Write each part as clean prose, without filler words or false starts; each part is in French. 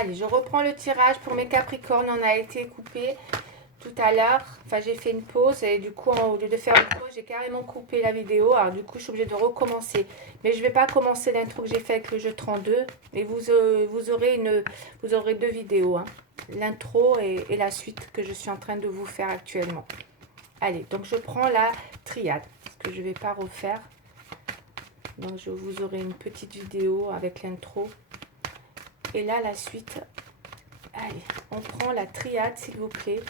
Allez, je reprends le tirage pour mes Capricornes. On a été coupé tout à l'heure. Enfin, j'ai fait une pause et du coup, au lieu de faire une pause, j'ai carrément coupé la vidéo. Alors du coup, je suis obligée de recommencer. Mais je ne vais pas commencer l'intro que j'ai fait avec le jeu 32. Mais vous aurez deux vidéos, hein. L'intro et la suite que je suis en train de vous faire actuellement. Allez, donc je prends la triade, parce que je ne vais pas refaire. Donc je vous aurai une petite vidéo avec l'intro. Et là, la suite. Allez, on prend la triade, s'il vous plaît.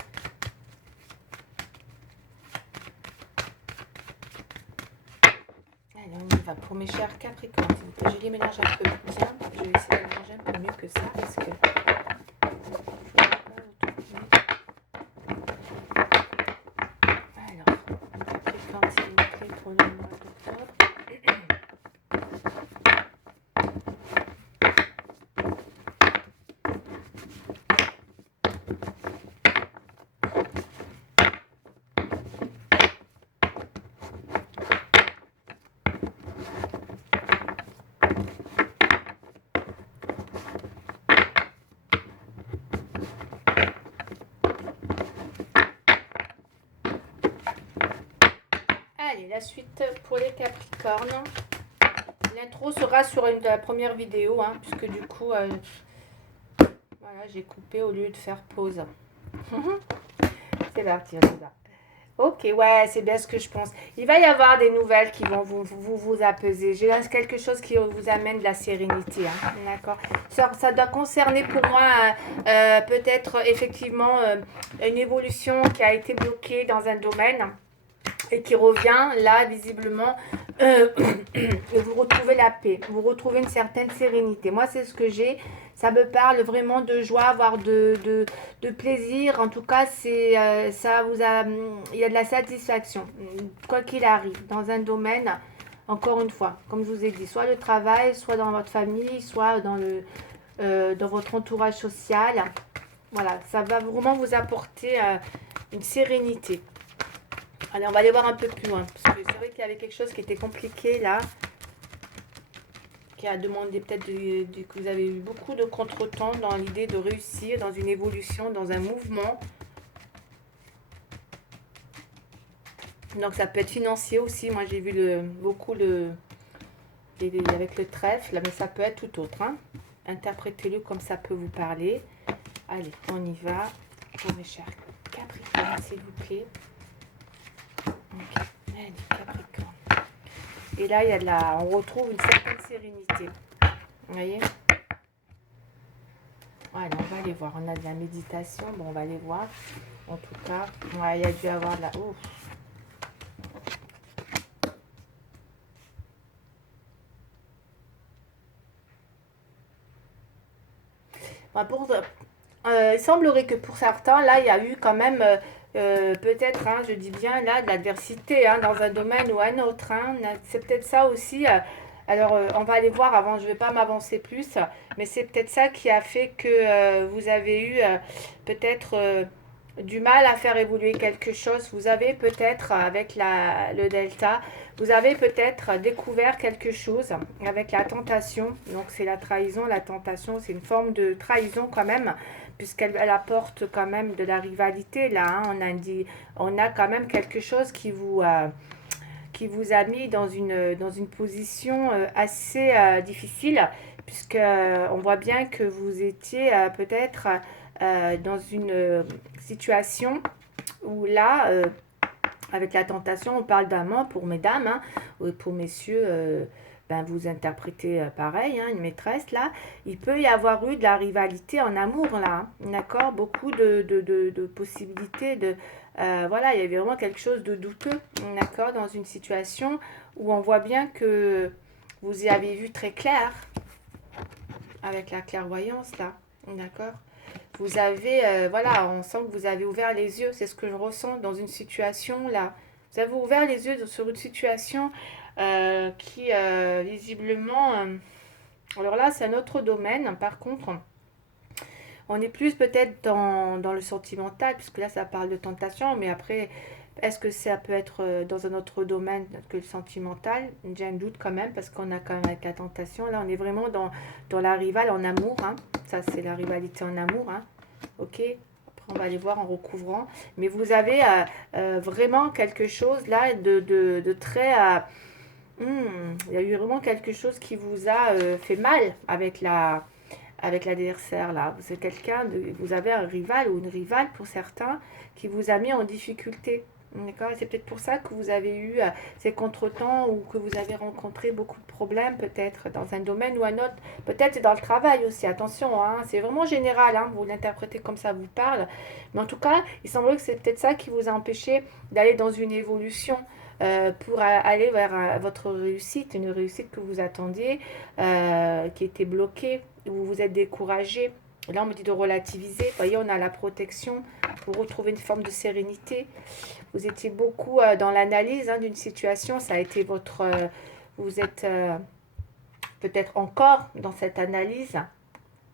Allez, on y va pour mes chers Capricornes, s'il vous plaît. Je les mélange un peu bien. Je vais essayer de mélanger un peu mieux que ça, parce que... Alors, Capricorne, s'il vous plaît, pour le mois d'octobre. Allez, la suite pour les Capricornes. L'intro sera sur la première vidéo, hein, puisque du coup, voilà, j'ai coupé au lieu de faire pause. C'est parti, on y va. Ok, ouais, c'est bien ce que je pense. Il va y avoir des nouvelles qui vont vous apaiser. J'ai quelque chose qui vous amène de la sérénité, hein, d'accord. Ça doit concerner pour moi peut-être effectivement une évolution qui a été bloquée dans un domaine et qui revient là visiblement et vous retrouvez la paix, vous retrouvez une certaine sérénité. Moi c'est ce que j'ai, ça me parle vraiment de joie, voire de plaisir. En tout cas c'est ça vous a, il y a de la satisfaction quoi qu'il arrive dans un domaine. Encore une fois, comme je vous ai dit, soit le travail, soit dans votre famille, soit dans votre entourage social. Voilà, ça va vraiment vous apporter une sérénité. Allez, on va aller voir un peu plus loin. Parce que c'est vrai qu'il y avait quelque chose qui était compliqué là. Qui a demandé peut-être que vous avez eu beaucoup de contretemps dans l'idée de réussir dans une évolution, dans un mouvement. Donc ça peut être financier aussi. Moi j'ai vu beaucoup avec le trèfle. Mais ça peut être tout autre, hein. Interprétez-le comme ça peut vous parler. Allez, on y va. Pour mes chers Capricornes, s'il vous plaît. Ok, allez, Capricorne. Et là, il y a on retrouve une certaine sérénité. Vous voyez? Voilà, on va aller voir. On a de la méditation. Bon, on va aller voir. En tout cas, ouais, il y a dû avoir de la... Ouf. Il semblerait que pour certains, là, il y a eu quand même... peut-être, hein, je dis bien là, de l'adversité hein, dans un domaine ou un autre. Hein. C'est peut-être ça aussi. Alors, on va aller voir avant, je ne vais pas m'avancer plus, mais c'est peut-être ça qui a fait que vous avez eu peut-être du mal à faire évoluer quelque chose. Vous avez peut-être, avec le delta, vous avez peut-être découvert quelque chose avec la tentation. Donc, c'est la trahison, la tentation, c'est une forme de trahison quand même puisqu'elle apporte quand même de la rivalité là, hein. On a quand même quelque chose qui vous a mis dans une position assez difficile, puisque on voit bien que vous étiez peut-être dans une situation où là, avec la tentation, on parle d'amant pour mesdames, hein, ou pour messieurs, ben vous interprétez pareil, hein, une maîtresse là. Il peut y avoir eu de la rivalité en amour là, hein, d'accord. Beaucoup de possibilités, voilà, il y avait vraiment quelque chose de douteux, d'accord, dans une situation où on voit bien que vous y avez vu très clair, avec la clairvoyance là, d'accord. Vous avez, voilà, on sent que vous avez ouvert les yeux, c'est ce que je ressens dans une situation là. Vous avez ouvert les yeux sur une situation qui, visiblement, alors là, c'est un autre domaine. Par contre, on est plus peut-être dans le sentimental, puisque là, ça parle de tentation, mais après, est-ce que ça peut être dans un autre domaine que le sentimental? J'ai un doute quand même, parce qu'on a quand même avec la tentation. Là, on est vraiment dans la rivale en amour, hein. ça c'est la rivalité en amour, hein. Ok, après on va aller voir en recouvrant. Mais vous avez vraiment quelque chose là de très... il y a eu vraiment quelque chose qui vous a fait mal avec l'adversaire là. C'est quelqu'un, vous avez un rival ou une rivale pour certains qui vous a mis en difficulté. D'accord. Et c'est peut-être pour ça que vous avez eu ces contretemps ou que vous avez rencontré beaucoup de problèmes peut-être dans un domaine ou un autre. Peut-être c'est dans le travail aussi, attention, hein, c'est vraiment général, hein, vous l'interprétez comme ça vous parle. Mais en tout cas, il semblerait que c'est peut-être ça qui vous a empêché d'aller dans une évolution pour aller vers votre réussite, une réussite que vous attendiez, qui était bloquée, où vous vous êtes découragé. Là, on me dit de relativiser. Vous voyez, on a la protection pour retrouver une forme de sérénité. Vous étiez beaucoup dans l'analyse hein, d'une situation. Ça a été votre... vous êtes peut-être encore dans cette analyse,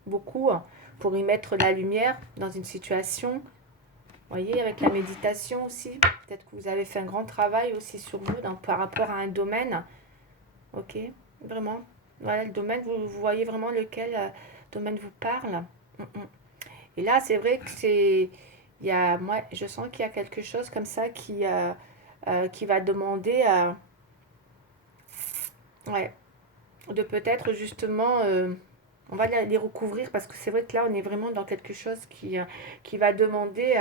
beaucoup, pour y mettre la lumière dans une situation. Vous voyez, avec la méditation aussi. Peut-être que vous avez fait un grand travail aussi sur vous par rapport à un domaine. Ok, vraiment. Voilà, le domaine, vous voyez vraiment lequel domaine vous parle. Et là, c'est vrai que c'est... moi, je sens qu'il y a quelque chose comme ça qui va demander ouais, de peut-être justement... on va les recouvrir parce que c'est vrai que là, on est vraiment dans quelque chose qui va demander...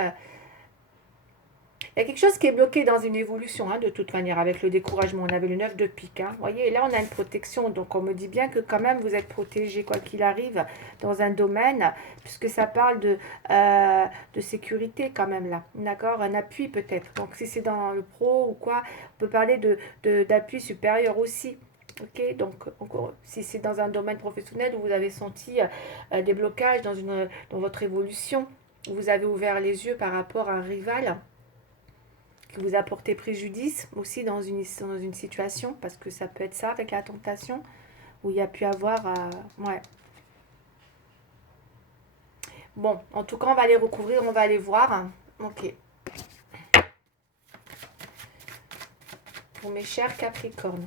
il y a quelque chose qui est bloqué dans une évolution, hein, de toute manière, avec le découragement. On avait le 9 de pique. Hein, voyez, et là, on a une protection. Donc, on me dit bien que quand même, vous êtes protégé, quoi qu'il arrive, dans un domaine, puisque ça parle de sécurité quand même, là. D'accord. Un appui, peut-être. Donc, si c'est dans le pro ou quoi, on peut parler d'appui supérieur aussi. Ok, donc encore, si c'est dans un domaine professionnel où vous avez senti des blocages dans votre évolution, où vous avez ouvert les yeux par rapport à un rival, qui vous a porté préjudice aussi dans une situation, parce que ça peut être ça avec la tentation, où il y a pu avoir... ouais. Bon, en tout cas, on va les recouvrir, on va les voir. Ok. Pour mes chers Capricornes.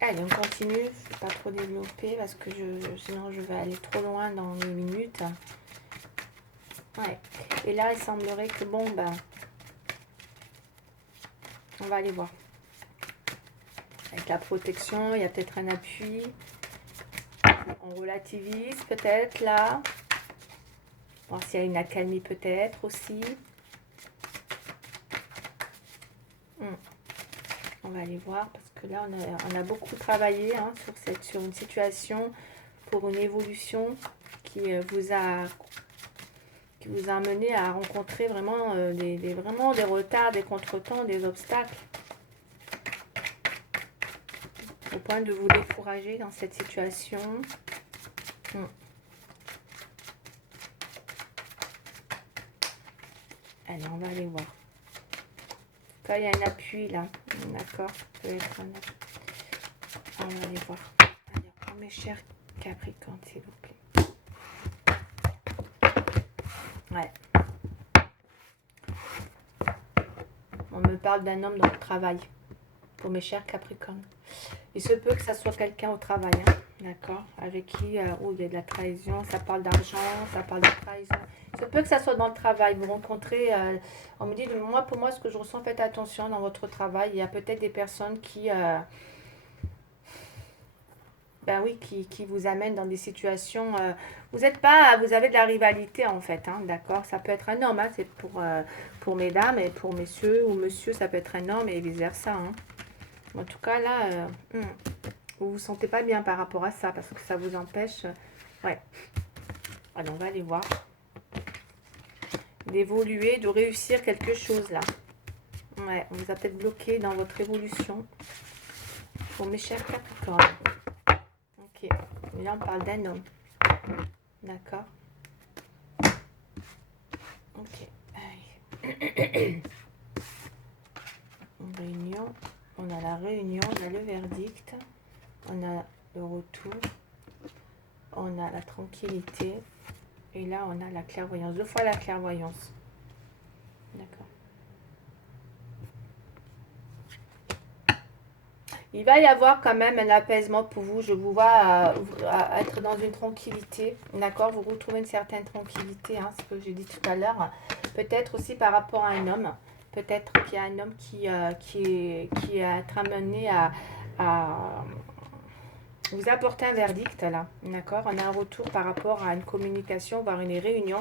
Allez, on continue. Je ne vais pas trop développer parce que sinon je vais aller trop loin dans les minutes. Ouais. Et là, il semblerait que bon, ben, on va aller voir. Avec la protection, il y a peut-être un appui. On relativise peut-être là. Voir s'il y a une accalmie peut-être aussi. On va aller voir parce que là, on a beaucoup travaillé hein, sur une situation pour une évolution qui vous a amené à rencontrer vraiment, vraiment des retards, des contretemps, des obstacles. Au point de vous décourager dans cette situation. Allez, on va aller voir. Quand il y a un appui là, d'accord, peut être un appui. On va aller voir. Allez, pour mes chers Capricornes, s'il vous plaît. Ouais. On me parle d'un homme dans le travail. Pour mes chers Capricornes. Il se peut que ça soit quelqu'un au travail, hein, d'accord, avec qui il y a de la trahison, ça parle d'argent, ça parle de trahison. Il se peut que ça soit dans le travail, vous rencontrez, on me dit, pour moi, ce que je ressens, faites attention dans votre travail, il y a peut-être des personnes qui vous amènent dans des situations, vous avez de la rivalité en fait, hein, d'accord, ça peut être un homme, hein, c'est pour mesdames et pour messieurs, ou monsieur, ça peut être un homme et vice versa, hein. En tout cas, là, vous vous sentez pas bien par rapport à ça, parce que ça vous empêche... ouais. Alors, on va aller voir. D'évoluer, de réussir quelque chose, là. Ouais, on vous a peut-être bloqué dans votre évolution. Pour mes chers Capricornes. Ok. Et là, on parle d'un homme. D'accord. Ok. Allez. Une réunion. On a la réunion, on a le verdict, on a le retour, on a la tranquillité, et là on a la clairvoyance, 2 fois la clairvoyance. D'accord. Il va y avoir quand même un apaisement pour vous. Je vous vois être dans une tranquillité. D'accord? Vous retrouvez une certaine tranquillité, hein, ce que j'ai dit tout à l'heure. Peut-être aussi par rapport à un homme. Peut-être qu'il y a un homme qui est être amené à vous apporter un verdict là. D'accord? On a un retour par rapport à une communication, voire une réunion,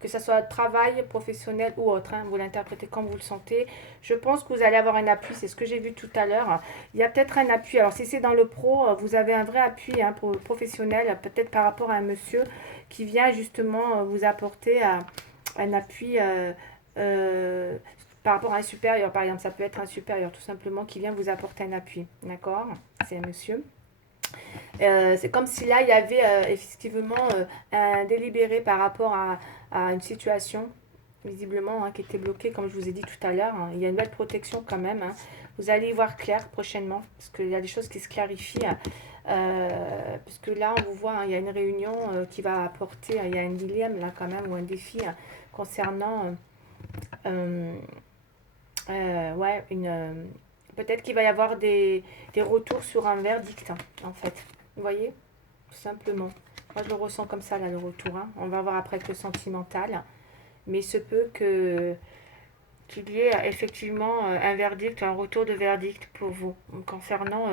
que ce soit travail, professionnel ou autre, hein, vous l'interprétez comme vous le sentez. Je pense que vous allez avoir un appui, c'est ce que j'ai vu tout à l'heure. Il y a peut-être un appui. Alors si c'est dans le pro, vous avez un vrai appui, hein, pour le professionnel, peut-être par rapport à un monsieur qui vient justement vous apporter un appui par rapport à un supérieur. Par exemple, ça peut être un supérieur tout simplement qui vient vous apporter un appui. D'accord? C'est un monsieur. C'est comme si là, il y avait effectivement un délibéré par rapport à une situation, visiblement, hein, qui était bloquée, comme je vous ai dit tout à l'heure, hein. Il y a une belle protection quand même, hein. Vous allez y voir clair prochainement, parce qu'il y a des choses qui se clarifient. Puisque là, on vous voit, hein, il y a une réunion qui va apporter, il y a un dilemme là quand même, ou un défi concernant euh, ouais, peut-être qu'il va y avoir des retours sur un verdict, hein, en fait. Vous voyez? Tout simplement. Moi, je le ressens comme ça, là, le retour, hein. On va voir après avec le sentimental. Mais il se peut qu'il y ait effectivement un verdict, un retour de verdict pour vous, concernant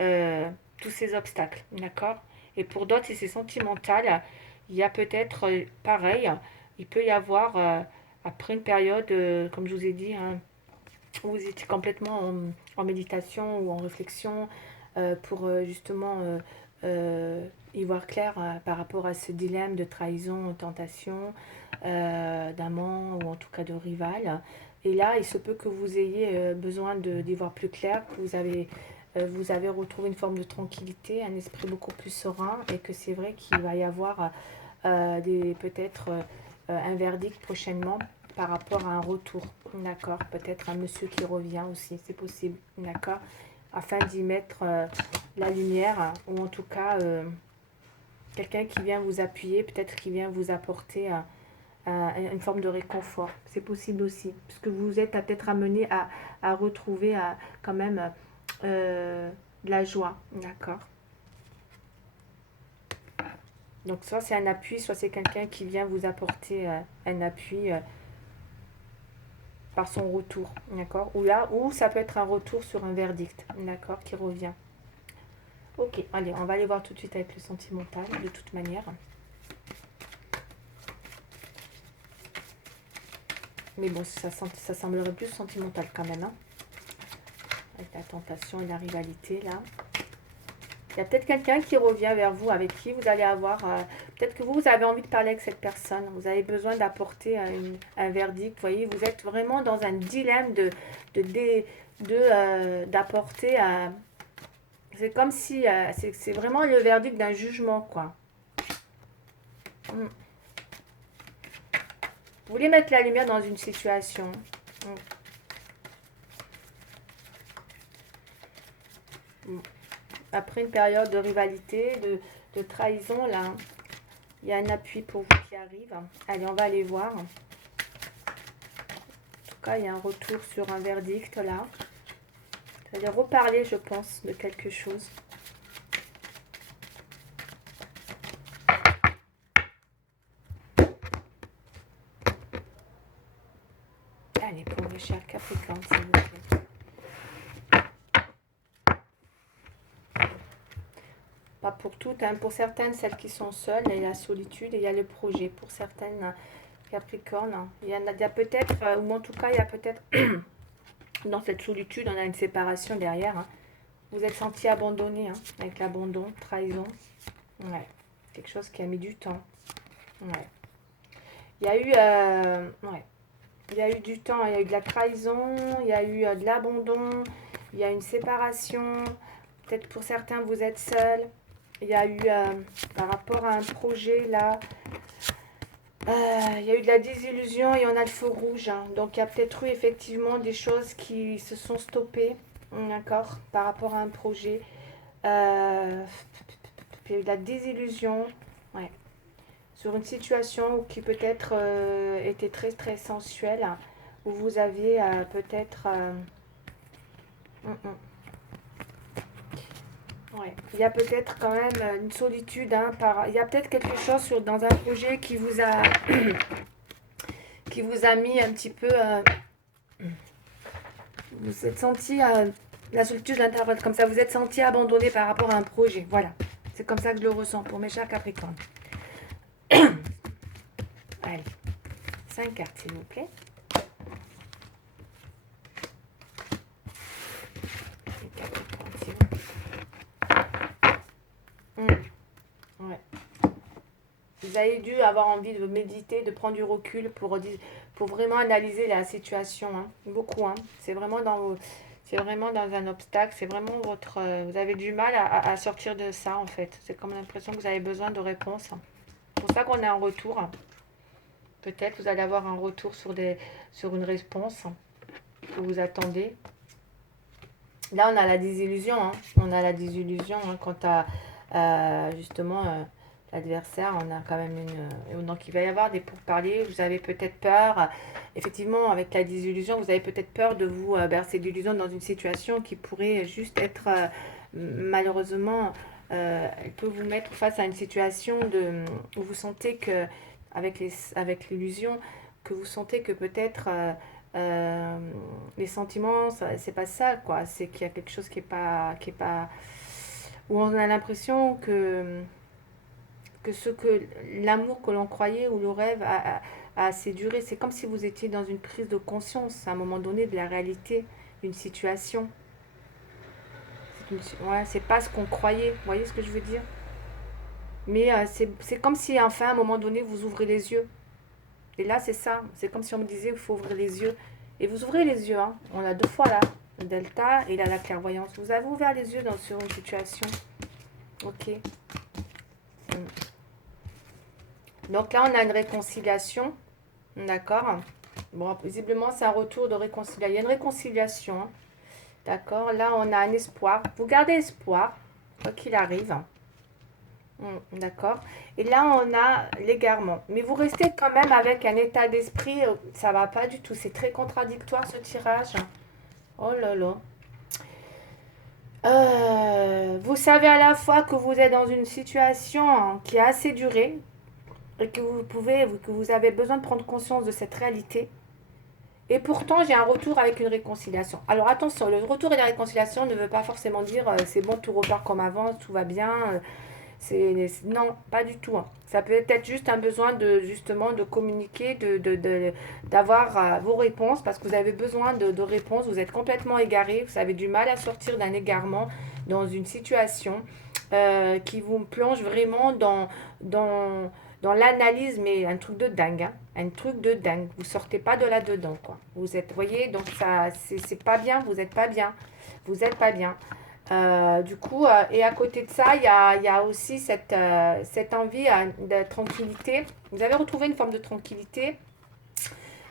euh, tous ces obstacles. D'accord? Et pour d'autres, si c'est sentimental, il y a peut-être, pareil, il peut y avoir, après une période, comme je vous ai dit, hein, où vous étiez complètement en méditation ou en réflexion pour justement y voir clair par rapport à ce dilemme de trahison, tentation, d'amant ou en tout cas de rival. Et là, il se peut que vous ayez besoin d'y voir plus clair, que vous avez retrouvé une forme de tranquillité, un esprit beaucoup plus serein et que c'est vrai qu'il va y avoir peut-être un verdict prochainement par rapport à un retour. D'accord? Peut-être un monsieur qui revient aussi, c'est possible. D'accord? Afin d'y mettre la lumière ou en tout cas quelqu'un qui vient vous appuyer, peut-être qui vient vous apporter une forme de réconfort. C'est possible aussi, puisque vous êtes peut-être amené à retrouver quand même de la joie. D'accord? Donc soit c'est un appui, soit c'est quelqu'un qui vient vous apporter un appui par son retour, d'accord? Ou ça peut être un retour sur un verdict, d'accord, qui revient. Ok, allez, on va aller voir tout de suite avec le sentimental, de toute manière. Mais bon, ça semblerait plus sentimental quand même, hein, avec la tentation et la rivalité, là. Il y a peut-être quelqu'un qui revient vers vous, avec qui vous allez avoir... peut-être que vous avez envie de parler avec cette personne. Vous avez besoin d'apporter un verdict. Vous voyez, vous êtes vraiment dans un dilemme d'apporter... c'est comme si... c'est vraiment le verdict d'un jugement, quoi. Mm. Vous voulez mettre la lumière dans une situation. Mm. Après une période de rivalité, de trahison, là, il y a un appui pour vous qui arrive. Allez, on va aller voir. En tout cas, il y a un retour sur un verdict, là. Vous allez reparler, je pense, de quelque chose. Allez, pour mes chers Capricornes, s'il vous plaît. Pas pour toutes, hein. Pour certaines, celles qui sont seules, il y a la solitude et il y a le projet. Pour certaines Capricornes, hein, il y a peut-être, ou en tout cas, il y a peut-être, dans cette solitude, on a une séparation derrière, hein. Vous êtes senti abandonné, hein, avec l'abandon, trahison. Ouais, quelque chose qui a mis du temps. Ouais. Il y a eu, ouais. Il y a eu du temps, il y a eu de la trahison, il y a eu de l'abandon, il y a une séparation. Peut-être pour certains, vous êtes seul. Il y a eu, par rapport à un projet, là, il y a eu de la désillusion et on a le feu rouge, hein. Donc, il y a peut-être eu effectivement des choses qui se sont stoppées, d'accord, par rapport à un projet. Il y a eu de la désillusion, ouais, sur une situation qui peut-être était très très sensuelle, où vous aviez peut-être... Ouais. Il y a peut-être quand même une solitude, hein, il y a peut-être quelque chose dans un projet qui vous a mis un petit peu, vous vous êtes senti, la solitude, je l'interprète comme ça, vous êtes senti abandonné par rapport à un projet, voilà. C'est comme ça que je le ressens pour mes chers Capricornes. Allez, 5 cartes s'il vous plaît. Les Capricornes, s'il vous plaît. Ouais. Vous avez dû avoir envie de méditer, de prendre du recul pour vraiment analyser la situation. Hein. Beaucoup. Hein. C'est vraiment dans un obstacle. C'est vraiment vous avez du mal à sortir de ça en fait. C'est comme l'impression que vous avez besoin de réponses. C'est pour ça qu'on a un retour. Peut-être vous allez avoir un retour sur une réponse que vous attendez. Là, on a la désillusion. Hein. On a la désillusion hein, quant à justement l'adversaire. On a quand même donc, il va y avoir des pourparlers. Vous avez peut-être peur. Effectivement, avec la désillusion, vous avez peut-être peur de vous bercer d'illusions dans une situation qui pourrait juste être, malheureusement, elle peut vous mettre face à une situation où vous sentez que, avec l'illusion, que vous sentez que peut-être euh, les sentiments, c'est pas ça, quoi. C'est qu'il y a quelque chose qui est pas, où on a l'impression que l'amour que l'on croyait ou le rêve a assez duré. C'est comme si vous étiez dans une prise de conscience à un moment donné de la réalité d'une situation. Ouais, c'est pas ce qu'on croyait. Vous voyez ce que je veux dire? Mais c'est comme si enfin à un moment donné vous ouvrez les yeux. Et là c'est ça. C'est comme si on me disait il faut ouvrir les yeux. Et vous ouvrez les yeux. Hein. On a deux fois là. Le delta et là la clairvoyance. Vous avez ouvert les yeux sur une situation. Ok. Donc là on a une réconciliation. D'accord. Bon, visiblement, c'est un retour de réconciliation. Il y a une réconciliation. Hein. D'accord. Là, on a un espoir. Vous gardez espoir, quoi qu'il arrive. D'accord. Et là, on a l'égarement. Mais vous restez quand même avec un état d'esprit. Ça va pas du tout. C'est très contradictoire ce tirage. Oh là là. Vous savez à la fois que vous êtes dans une situation hein, qui a assez duré et que vous avez besoin de prendre conscience de cette réalité. Et pourtant, j'ai un retour avec une réconciliation. Alors attention, le retour et la réconciliation ne veut pas forcément dire c'est bon, tout repart comme avant, tout va bien. Non, pas du tout. Hein. Ça peut être juste un besoin de justement de communiquer, d'avoir vos réponses parce que vous avez besoin de réponses. Vous êtes complètement égaré, vous avez du mal à sortir d'un égarement dans une situation qui vous plonge vraiment dans, dans l'analyse, mais un truc de dingue. Hein. Un truc de dingue. Vous sortez pas de là-dedans, quoi. Vous êtes, voyez, donc ça, c'est pas bien, vous êtes pas bien. Vous êtes pas bien. Du coup, et à côté de ça, il y a aussi cette envie de tranquillité. Vous avez retrouvé une forme de tranquillité,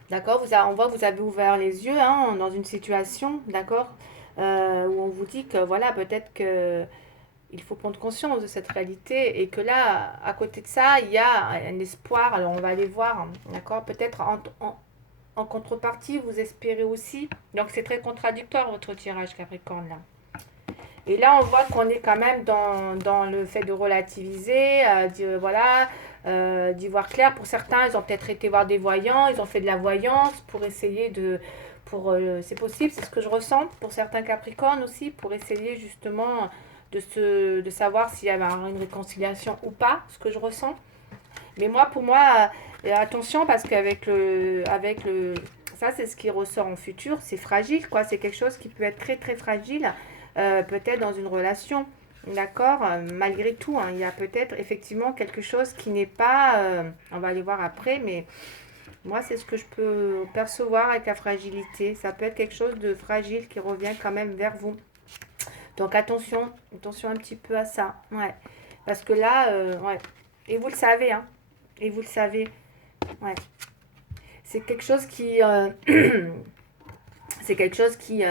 d'accord. On voit que vous avez ouvert les yeux hein, dans une situation, d'accord, où on vous dit que voilà, peut-être que il faut prendre conscience de cette réalité et que là, à côté de ça, il y a un espoir. Alors, on va aller voir, d'accord. Peut-être en contrepartie, vous espérez aussi. Donc, c'est très contradictoire votre tirage Capricorne là. Et là, on voit qu'on est quand même dans le fait de relativiser, voilà, d'y voir clair. Pour certains, ils ont peut-être été voir des voyants, ils ont fait de la voyance pour essayer c'est possible, c'est ce que je ressens pour certains Capricornes aussi, pour essayer justement de savoir s'il y avait une réconciliation ou pas, ce que je ressens. Mais moi, pour moi, attention parce ça c'est ce qui ressort en futur, c'est fragile, quoi. C'est quelque chose qui peut être très très fragile, peut-être dans une relation, d'accord. Malgré tout, hein, il y a peut-être effectivement quelque chose qui n'est pas, on va aller voir après, mais moi c'est ce que je peux percevoir avec la fragilité. Ça peut être quelque chose de fragile qui revient quand même vers vous. Donc attention un petit peu à ça, ouais. Parce que là, ouais. Et vous le savez, hein. Et vous le savez, ouais. C'est quelque chose qui, c'est quelque chose qui,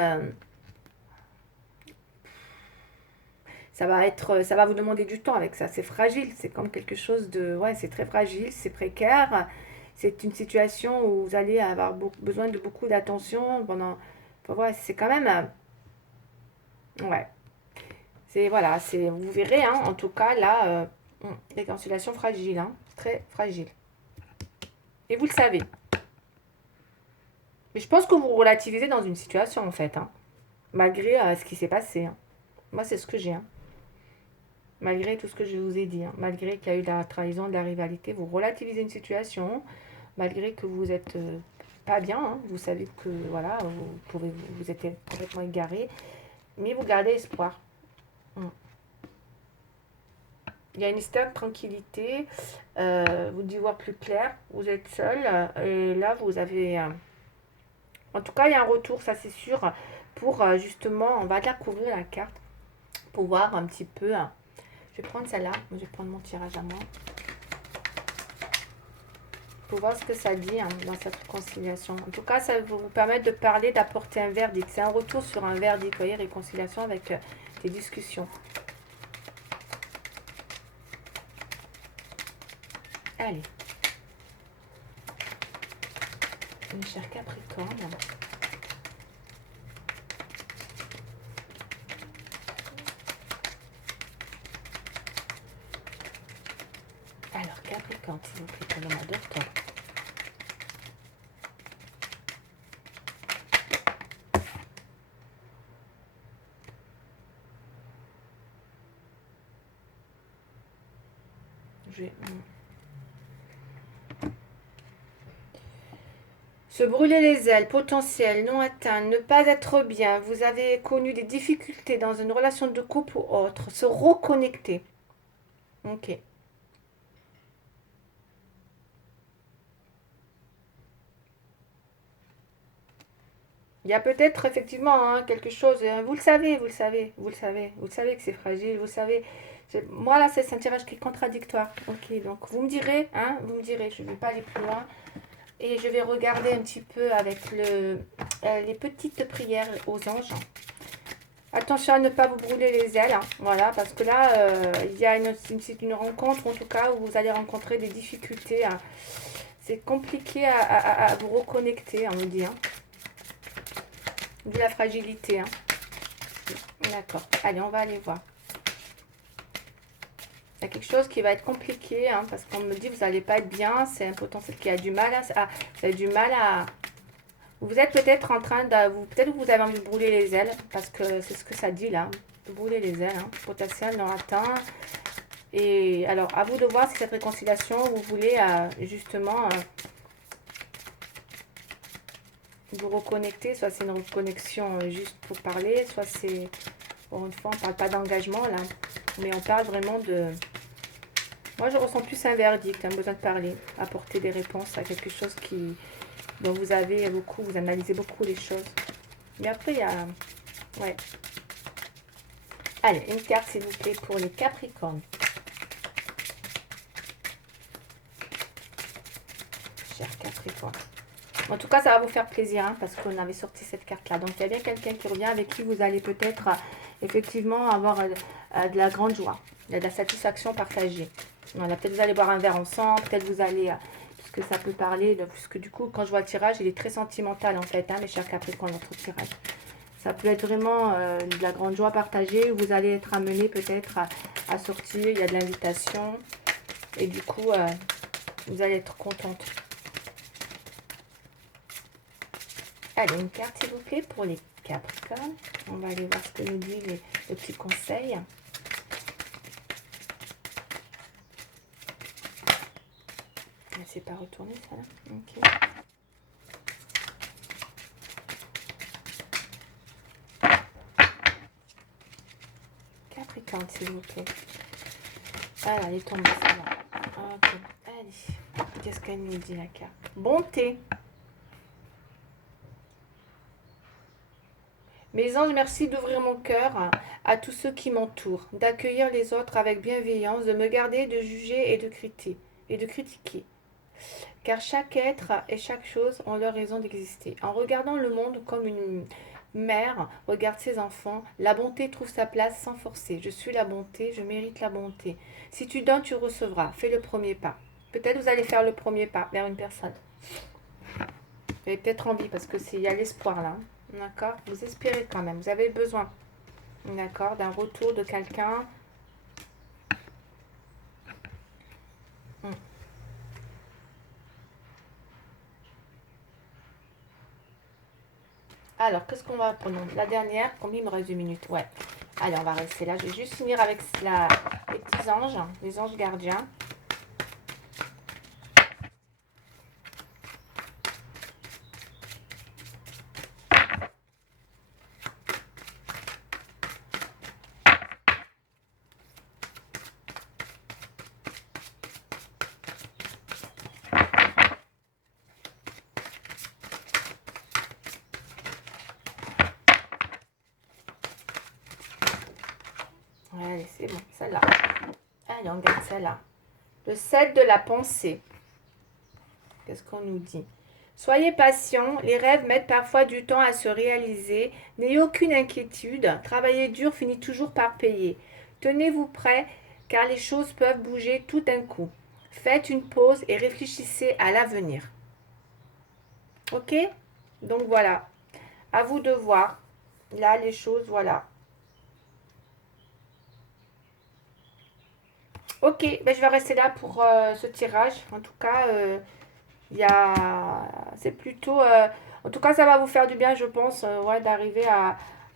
ça va vous demander du temps avec ça. C'est fragile, c'est comme quelque chose de, ouais, c'est très fragile, c'est précaire. C'est une situation où vous allez avoir besoin de beaucoup d'attention pendant, enfin, ouais, c'est quand même, ouais. C'est, voilà, c'est, vous verrez, hein, en tout cas, là, les constellations fragiles, hein, très fragiles. Et vous le savez. Mais je pense que vous relativisez dans une situation, en fait, hein, malgré ce qui s'est passé. Hein. Moi, c'est ce que j'ai. Hein. Malgré tout ce que je vous ai dit, hein, malgré qu'il y a eu de la trahison, de la rivalité, vous relativisez une situation, malgré que vous êtes pas bien, hein, vous savez que voilà, vous êtes complètement égaré, mais vous gardez espoir. Mm. Il y a une certaine tranquillité, vous devez voir plus clair, vous êtes seul, et là vous avez... en tout cas, il y a un retour, ça c'est sûr, pour justement, on va la couvrir la carte, pour voir un petit peu... je vais prendre celle-là, je vais prendre mon tirage à moi. Pour voir ce que ça dit hein, dans cette réconciliation. En tout cas, ça va vous permettre de parler, d'apporter un verdict. C'est un retour sur un verdict, vous voyez, réconciliation avec des discussions. Allez. Mes chers Capricornes. Alors, Capricorne, s'il vous plaît, pour le mois d'octobre. Je vais... Se brûler les ailes, potentiel, non atteint, ne pas être bien, vous avez connu des difficultés dans une relation de couple ou autre, se reconnecter. Ok. Il y a peut-être effectivement hein, quelque chose, vous le savez, vous le savez, vous le savez, vous le savez que c'est fragile, vous le savez. Moi là, c'est un tirage qui est contradictoire. Ok, donc vous me direz, hein, vous me direz, je ne vais pas aller plus loin. Et je vais regarder un petit peu avec les petites prières aux anges. Attention à ne pas vous brûler les ailes, hein, voilà, parce que là, il y a une rencontre, en tout cas, où vous allez rencontrer des difficultés. Hein. C'est compliqué à vous reconnecter, on me dit. Hein. De la fragilité. Hein. D'accord. Allez, on va aller voir. Il y a quelque chose qui va être compliqué, hein, parce qu'on me dit que vous n'allez pas être bien. C'est un potentiel qui a du mal vous avez du mal à... Vous êtes peut-être en train de... Peut-être que vous avez envie de brûler les ailes, parce que c'est ce que ça dit là. De brûler les ailes. Hein. Potentiel non atteint. Et alors, à vous de voir si cette réconciliation, vous voulez justement... vous reconnecter, soit c'est une reconnexion juste pour parler, soit c'est, pour une fois, on ne parle pas d'engagement là, mais on parle vraiment de... Moi, je ressens plus un verdict, un besoin de parler, apporter des réponses à quelque chose dont vous avez beaucoup, vous analysez beaucoup les choses. Mais après, il y a... Ouais. Allez, une carte, s'il vous plaît, pour les Capricornes. Chers Capricornes. En tout cas, ça va vous faire plaisir, hein, parce qu'on avait sorti cette carte-là. Donc, il y a bien quelqu'un qui revient avec qui vous allez peut-être, effectivement, avoir de la grande joie, de la satisfaction partagée. Voilà, peut-être vous allez boire un verre ensemble, peut-être vous allez... puisque ça peut parler, puisque du coup, quand je vois le tirage, il est très sentimental, en fait, hein, mes chers Capricornes, votre tirage. Ça peut être vraiment de la grande joie partagée, où vous allez être amené peut-être à sortir, il y a de l'invitation, et du coup, vous allez être contente. Allez, une carte s'il vous plaît pour les Capricornes. On va aller voir ce que nous dit les petits conseils. C'est pas retourné ça. Ok. Capricorne s'il vous plaît. Ah, elle est tombée celle-là. Ok. Allez. Qu'est-ce qu'elle nous dit la carte? Bonté. Mes anges, merci d'ouvrir mon cœur à tous ceux qui m'entourent, d'accueillir les autres avec bienveillance, de me garder de juger et de critiquer. Car chaque être et chaque chose ont leur raison d'exister. En regardant le monde comme une mère regarde ses enfants, la bonté trouve sa place sans forcer. Je suis la bonté, je mérite la bonté. Si tu donnes, tu recevras. Fais le premier pas. Peut-être vous allez faire le premier pas vers une personne. Vous avez peut-être envie parce que il y a l'espoir là. D'accord? Vous espérez quand même. Vous avez besoin. D'accord, d'un retour de quelqu'un. Hmm. Alors, qu'est-ce qu'on va prendre? La dernière, combien il me reste 2 minutes? Ouais. Allez, on va rester là. Je vais juste finir avec les petits anges, les anges gardiens. Allez, c'est bon, celle-là. Allez, on garde celle-là. Le 7 de la pensée. Qu'est-ce qu'on nous dit? Soyez patient, les rêves mettent parfois du temps à se réaliser. N'ayez aucune inquiétude, travailler dur finit toujours par payer. Tenez-vous prêt, car les choses peuvent bouger tout d'un coup. Faites une pause et réfléchissez à l'avenir. Ok? Donc voilà, à vous de voir. Là, les choses, voilà. Ok, ben je vais rester là pour ce tirage. En tout cas, il y a... c'est plutôt... en tout cas, ça va vous faire du bien, je pense, ouais, d'arriver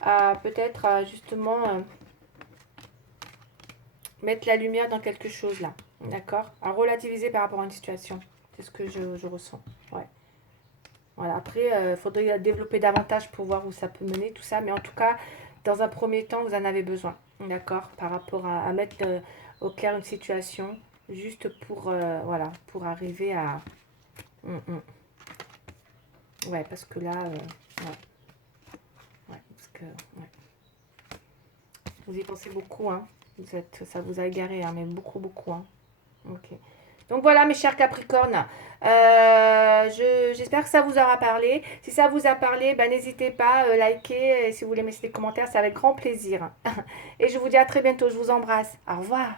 à peut-être justement mettre la lumière dans quelque chose là. D'accord? À relativiser par rapport à une situation. C'est ce que je ressens. Ouais. Voilà. Après, il faudrait développer davantage pour voir où ça peut mener, tout ça. Mais en tout cas, dans un premier temps, vous en avez besoin. D'accord? Par rapport à mettre au clair une situation. Juste pour, voilà, pour arriver à... Mm, mm. Ouais, parce que là... ouais, ouais, parce que... Ouais. Vous y pensez beaucoup, hein. Ça vous a égaré, hein, mais beaucoup, beaucoup, hein. Ok. Donc voilà, mes chers Capricornes. J'espère que ça vous aura parlé. Si ça vous a parlé, ben, n'hésitez pas, likez. Et si vous voulez mettre des commentaires, c'est avec grand plaisir. Et je vous dis à très bientôt. Je vous embrasse. Au revoir.